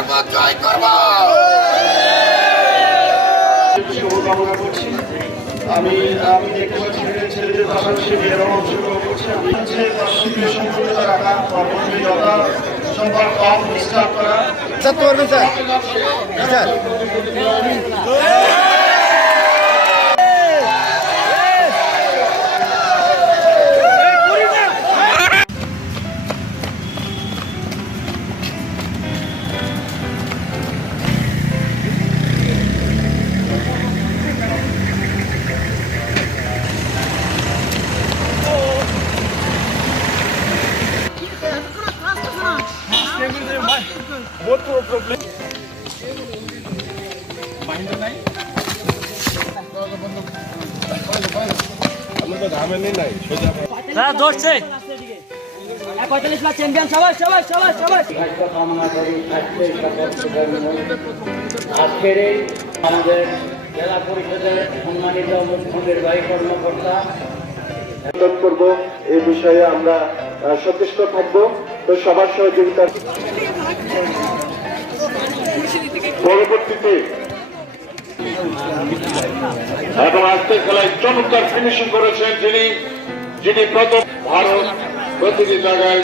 করব জয় করব। শুভকামনা করছি আমি আমি দেখতে পাচ্ছি ছেলেদের পাশাপাশি মেয়েরাও অংশগ্রহণ করছে। আমি হচ্ছে তার সঙ্গে সম্পূর্ণতা রাখা কর্মী যথা সম্ভব কম স্টার্ট করা। স্যার তো পারবেন স্যার স্যার ধরছে। পঁয়তাল্লিশ বার চ্যাম্পিয়ন সবাই সবাই সবাই সবাই আজকের এই আমাদের জেলা পরিষদের সম্মানিত মুখ্য নির্বাহী কর্মকর্তা। করব। এই বিষয়ে আমরা সচেষ্ট থাকব। তো সবার সহযোগিতা। পরবর্তীতে এবং আজকের খেলায় চমৎকার ফিনিশিং করেছেন যিনি যিনি প্রথম ভারত প্রতিটি জায়গায়